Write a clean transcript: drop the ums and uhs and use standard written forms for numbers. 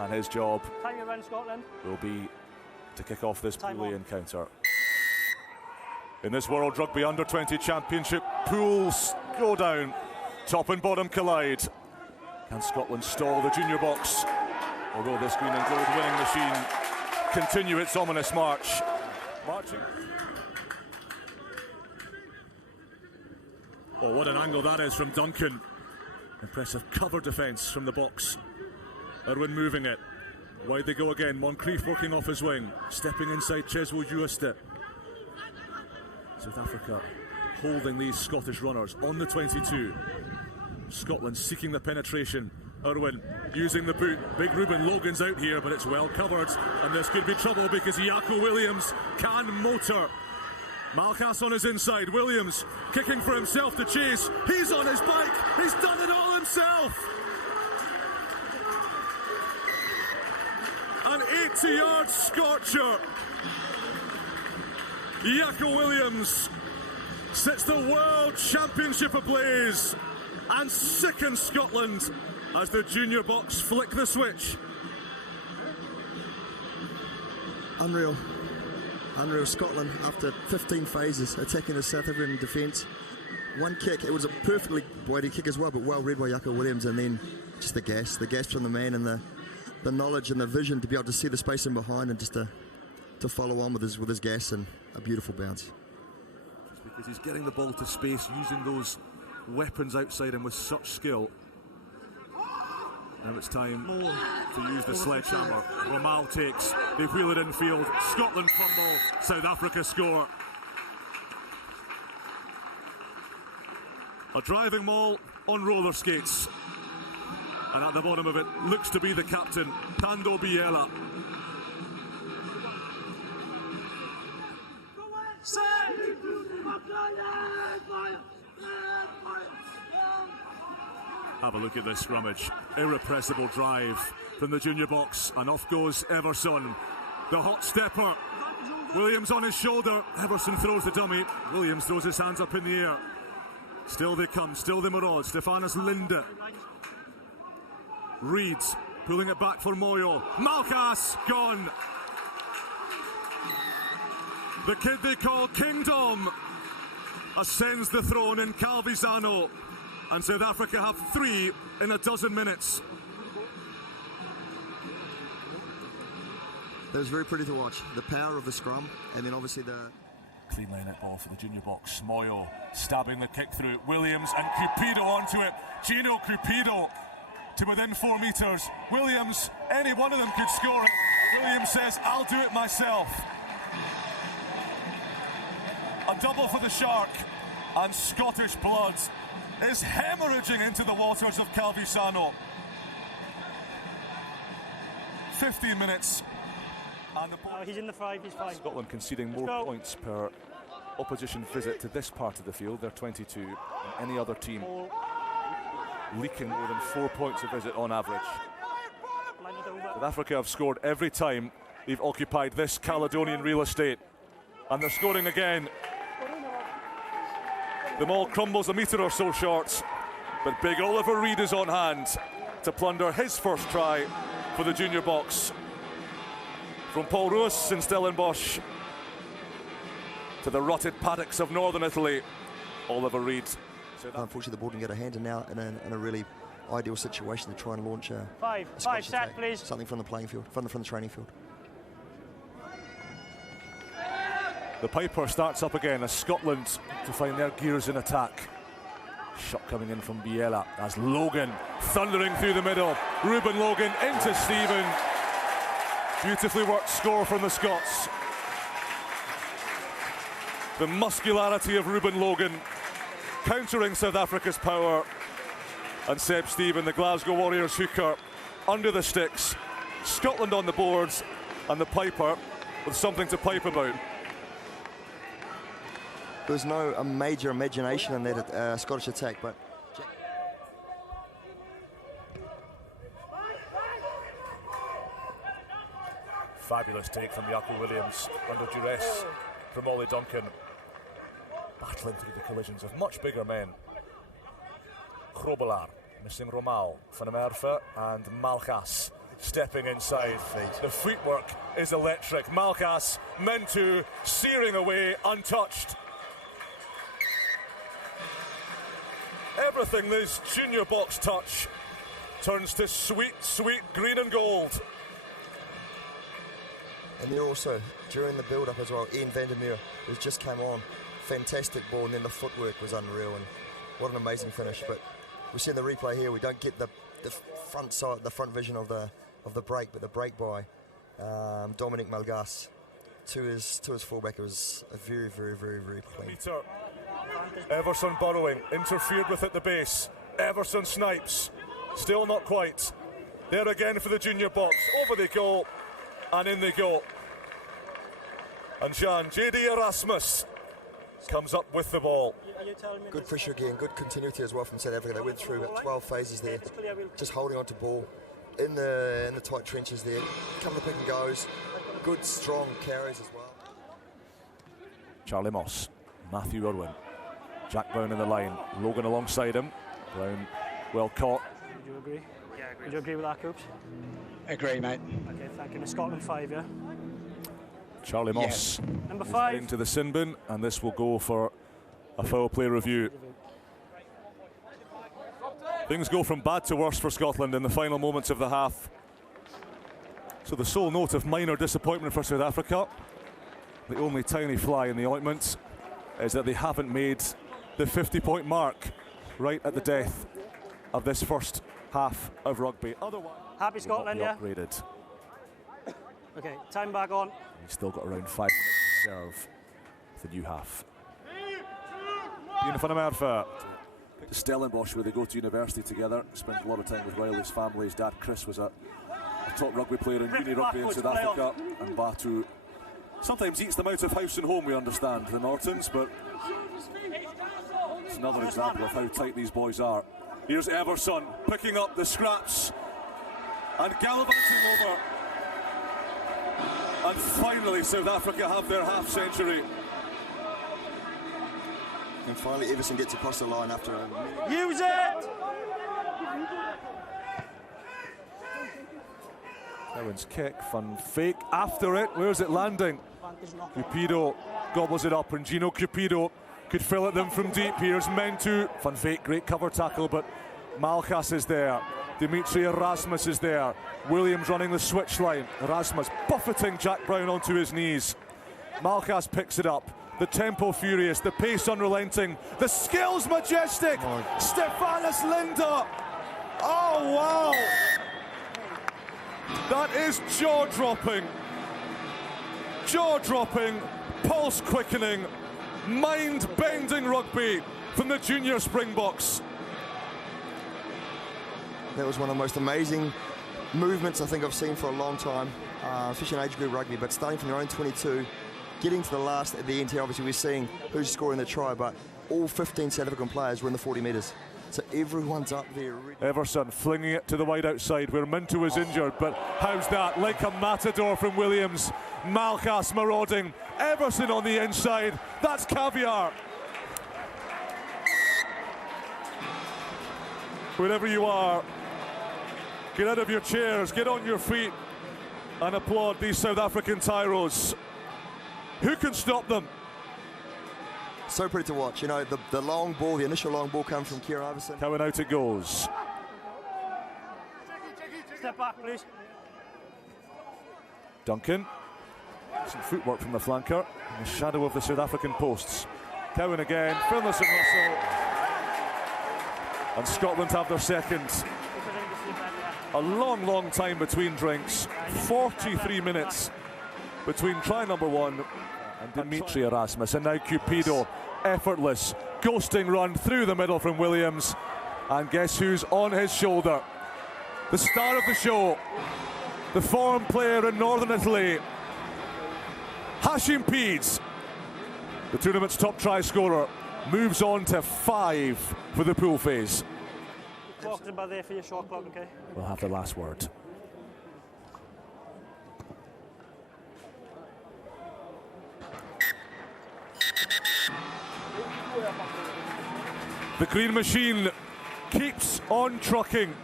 And his job Time your run, Scotland. will be to kick off this Time pool on. encounter. In this World Rugby U20 Championship, pools go down. Top and bottom collide. Can Scotland stall the junior box? Or will this green and gold winning machine continue its ominous march? Marching. Oh, what an angle that is from Duncan. Impressive cover defence from the box. Irwin moving it. Wide they go again. Moncrief working off his wing. Stepping inside Cheswo Uiste. South Africa holding these Scottish runners on the 22. Scotland seeking the penetration. Irwin using the boot. Big Ruben Logan's out here, but it's well covered. And this could be trouble because Jaco Williams can motor. Malchus on his inside. Williams kicking for himself to chase. He's on his bike. He's done it all himself. An 80-yard scorcher. Jaco Williams sets the World Championship ablaze and sickens Scotland as the junior box flick the switch. Unreal. Unreal. Scotland, after 15 phases, attacking the South African defence. One kick, it was a perfectly weighted kick as well, but well read by Jaco Williams, and then just the gas from the man, and the knowledge and the vision to be able to see the space in behind and just to follow on with his gas, and a beautiful bounce. Just because he's getting the ball to space, using those weapons outside him with such skill. Now it's time to use the sledgehammer. Romal takes, they wheel it infield. Scotland fumble, South Africa score. A driving maul on roller skates. And at the bottom of it looks to be the captain, Thando Biela. Have a look at this scrummage. Irrepressible drive from the junior box, and off goes Everson. The hot stepper. Williams on his shoulder. Everson throws the dummy. Williams throws his hands up in the air. Still they come, still the Maraud. Stefanus Linde. Reeds pulling it back for Moyo. Malchus gone. The kid they call Kingdom ascends the throne in Calvisano, and South Africa have 3 in a dozen minutes. That was very pretty to watch. The power of the scrum, and then obviously the Clean line it ball for the junior box. Moyo stabbing the kick through. Williams and Cupido onto it. Gino Cupido to within 4 metres. Williams, any one of them could score it. Williams says, I'll do it myself. A double for the Shark, and Scottish blood is hemorrhaging into the waters of Calvisano. 15 minutes. And the he's in the 5, he's fine. Scotland conceding more points per opposition visit to this part of the field. They're 22, and any other team leaking more than 4 points a visit on average. South Africa have scored every time they've occupied this Caledonian real estate, and they're scoring again. The maul crumbles a metre or so short, but big Oliver Reed is on hand to plunder his first try for the junior box. From Paul Ruiz in Stellenbosch to the rutted paddocks of northern Italy, Oliver Reed. Unfortunately, the ball didn't get a hand, and now in a really ideal situation to try and launch a five set, please. Something from the playing field, from the training field. The Piper starts up again as Scotland to find their gears in attack. Shot coming in from Biela as Logan thundering through the middle. Ruben Logan into Stephen. Beautifully worked score from the Scots. The muscularity of Ruben Logan countering South Africa's power. And Seb Stephen, the Glasgow Warriors hooker, under the sticks. Scotland on the boards, and the Piper with something to pipe about. There was no major imagination in that Scottish attack, but Fabulous take from Jaco Williams under duress from Ollie Duncan. Battling through the collisions of much bigger men. Grobbelaar missing Romal, Van der Merwe and Malchus. stepping inside. The footwork is electric. Malkas, Mentu, searing away, untouched. Everything this junior box touch turns to sweet, sweet green and gold. And then also, during the build-up as well, Ian Vandermeer, who's just come on, fantastic ball, and then the footwork was unreal, and what an amazing finish. But we see in the replay here, we don't get the front side, the front vision of the break, but the break by Dominic Malgas to his fullback, it was a very, very, very, very clean. Everson burrowing, interfered with at the base. Everson snipes, still not quite. There again for the junior box. Over they go, and in they go. And JD Erasmus comes up with the ball. Good pressure again, good continuity as well from South Africa. They went through about 12 phases there, just holding on to ball in the tight trenches there. Couple of pick and goes, good strong carries as well. Charlie Moss, Matthew Irwin, Jack Brown in the line, Logan alongside him. Brown well caught. Would you agree? Yeah, I agree. Would you agree with that, Coops? Agree, mate. Okay, thank you. Scotland 5, yeah? Charlie Moss Number 5 into the sin bin, and this will go for a foul play review. Things go from bad to worse for Scotland in the final moments of the half. So the sole note of minor disappointment for South Africa, the only tiny fly in the ointment, is that they haven't made the 50-point mark right at the death of this first half of rugby. Otherwise, happy Scotland, yeah? Upgraded. Okay, time back on. He's still got around 5 minutes to serve the new half. Ian van der Merwe. Stellenbosch, where they go to university together, spent a lot of time with Riley's family. His dad Chris was a top rugby player in uni rugby in South Africa, and Batu sometimes eats them out of house and home, we understand, the Nortons, but it's another example of how tight these boys are. Here's Everson picking up the scraps and gallivanting over. And finally South Africa have their half century. And finally Everson gets across the line after a... Use it! Cowan's kick, fun fake after it. Where's it landing? Cupido gobbles it up, and Gino Cupido could fill it them from deep. Here's Mentu. Fun fake, great cover tackle, but Malkas is there. Dimitri Erasmus is there. Williams running the switch line. Erasmus buffeting Jack Brown onto his knees. Malkas picks it up. The tempo furious, the pace unrelenting, the skills majestic. Stefanos Linda. Oh, wow. That is jaw-dropping. Jaw-dropping, pulse-quickening, mind-bending rugby from the junior Springboks. That was one of the most amazing movements I think I've seen for a long time, especially in age group rugby, but starting from your own 22, getting to the last at the end here, obviously we're seeing who's scoring the try, but all 15 South African players were in the 40 metres. So everyone's up there. Everson flinging it to the wide outside where Minto was injured, but how's that? Like a matador from Williams. Malkas marauding. Everson on the inside. That's caviar. Wherever you are, get out of your chairs, get on your feet and applaud these South African tyros. Who can stop them? So pretty to watch. You know, the long ball, the initial long ball comes from Kieran Iverson. Cowan out it goes. Step back, please. Duncan. Some footwork from the flanker in the shadow of the South African posts. Cowan again, Philness and Russell. And Scotland have their second. A long, long time between drinks. 43 minutes between try number 1 and Dimitri Erasmus. And now Cupido, effortless, ghosting run through the middle from Williams. And guess who's on his shoulder? The star of the show, the foreign player in Northern Italy, Hashim Peeds, the tournament's top try scorer, moves on to 5 for the pool phase. Clock's about there for your shot clock, okay? We'll have the last word. The green machine keeps on trucking.